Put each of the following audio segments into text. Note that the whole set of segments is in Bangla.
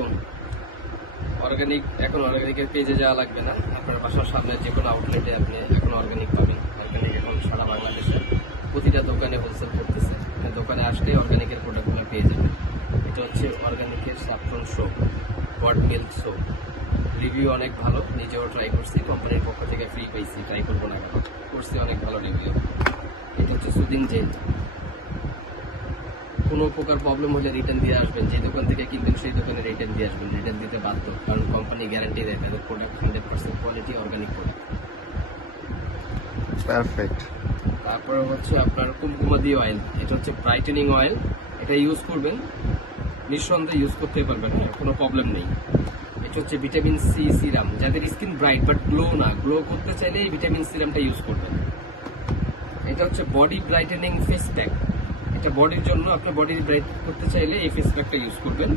আলাইকুম। অর্গানিক এখন অর্গানিকের পেজে যাওয়া লাগবে না, আপনার বাসার সামনে যে কোনো আউটলেটে আপনি এখন অর্গানিক পাবেন। অর্গানিক এখন সারা বাংলাদেশে প্রতিটা দোকানে হোলসেল করতেছে। দোকানে আসলেই অর্গানিকের প্রোডাক্টগুলো পেয়ে যাবেন। এটা হচ্ছে অর্গানিকের saffron soap, goat milk soap. Review অনেক ভালো, নিজেও ট্রাই করছি, কোম্পানির পক্ষ থেকে ফ্রি পাইছি, ট্রাই করবো না কেন, করছি, অনেক ভালো রিভিউ। এটা হচ্ছে সুদিং জেল। কোনো প্রকার প্রবলেম হলে রিটার্ন দিয়ে আসবেন, যে দোকান থেকে কিনবেন সেই দোকানে রিটার্ন দিয়ে আসবেন, রিটার্ন দিতে বাধ্য, কারণ কোম্পানি গ্যারান্টি দেয় তাদের product 100% quality organic product. Perfect. তারপরে হচ্ছে আপনার কুমকুমাদি অয়েল, এটা হচ্ছে ব্রাইটেনিং অয়েল। এটা ইউজ করবেন, নিঃসন্দেহে ইউজ করতে পারবেন, কোনো প্রবলেম নেই। এটা হচ্ছে ভিটামিন সি সিরাম, যাদের স্কিন ব্রাইট বাট গ্লো না, গ্লো করতে চাইলে এই ভিটামিন সিরামটা ইউজ করবেন। এটা হচ্ছে বডি ব্রাইটেনিং ফেস প্যাক, এটা বডির জন্য, আপনার বডি ব্রাইট করতে চাইলে এই ফেস প্যাকটা ইউজ করবেন।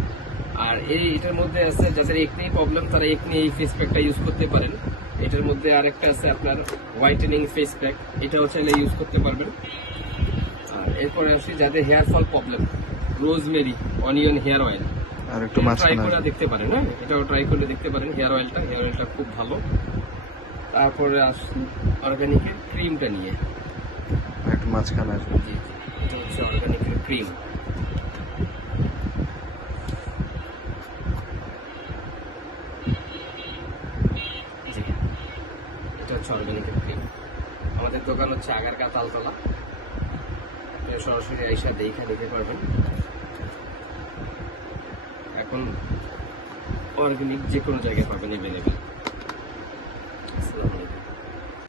আর এটার মধ্যে আছে যাদের একনি প্রবলেম, তারা একনি এই ফেস প্যাকটা ইউজ করতে পারেন। এটার মধ্যে আরেকটা আছে আপনার হোয়াইটেনিং ফেস প্যাক, এটাও চাইলে ইউজ করতে পারবেন। আর এরপরে আসি যাদের hair fall problem, rosemary onion hair oil, আর একটু ট্রাই মাঝখানে করে দেখতে পারেন। হ্যাঁ, এটাও ট্রাই করে দেখতে পারেন। হেয়ার অয়েলটা খুব ভালো। তারপরে আসি অর্গানিকের ক্রিমটা নিয়ে। একটু মাঝখানে আসবে। জি, এটা হচ্ছে অর্গানিকের ক্রিম। জি, এটা হচ্ছে অর্গানিকের ক্রিম। আমাদের দোকান হচ্ছে আগারগাঁ তালতলা, আপনি সরাসরি আইসা দেখে নিতে পারবেন। এখন অর্গানিক যে কোনো জায়গায় পাবেন, অ্যাভেলেবেল।